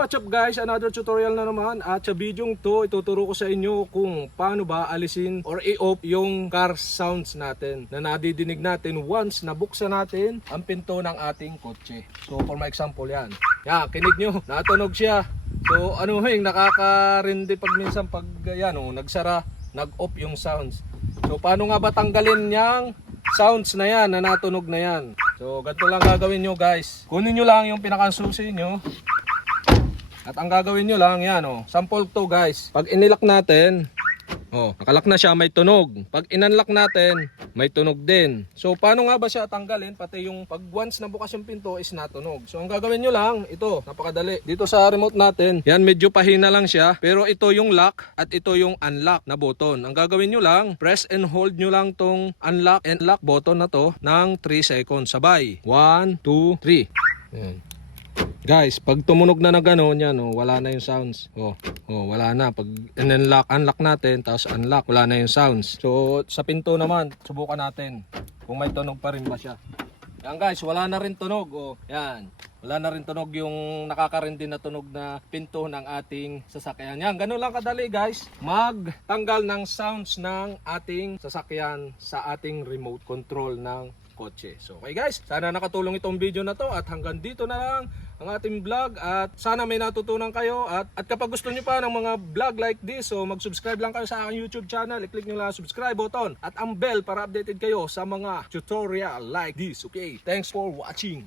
what's up guys? Another tutorial na naman at sa video to ituturo ko sa inyo kung paano ba alisin or i-off yung car sounds natin na nadidinig natin once na buksan natin ang pinto ng ating kotse. So for my example yan. Yan, kinig nyo, natunog siya. So ano yung nakakarindi pag minsan pag yan oh, nagsara, nag-off yung sounds. So paano nga ba tanggalin yung sounds na yan, na natunog na yan. So, ganito lang gagawin nyo guys. Kunin nyo lang yung pinakasusi nyo. At ang gagawin nyo lang, yan oh. Sample to guys. Pag inilak natin, oh, nakalak na siya, may tunog. Pag inunlock natin, may tunog din. So, paano nga ba siya tanggalin? Pati yung pag once na bukas yung pinto is natunog. So, ang gagawin nyo lang, ito, napakadali. Dito sa remote natin, yan medyo pahina lang siya. Pero ito yung lock at ito yung unlock na button. Ang gagawin nyo lang, press and hold nyo lang tong unlock and lock button na to ng 3 seconds. Sabay. 1, 2, 3. Yan. Guys, pag tumunog na na gano'n, yan, oh, wala na yung sounds. Oh, oh, wala na. Pag unlock, unlock natin, tapos unlock, wala na yung sounds. So, sa pinto naman, subukan natin kung may tunog pa rin ba siya. Yan guys, wala na rin tunog. Oh, yan. Wala na rin tunog yung nakakarindi na tunog na pinto ng ating sasakyan. Yan, ganun lang kadali guys. Magtanggal ng sounds ng ating sasakyan sa ating remote control ng kotse. So okay guys, sana nakatulong itong video na to at hanggang dito na lang ang ating vlog at sana may natutunan kayo at, at kapag gusto nyo pa ng mga vlog like this so mag-subscribe lang kayo sa aking YouTube channel. I-click nyo lang ang subscribe button at ang bell para updated kayo sa mga tutorial like this okay? Thanks for watching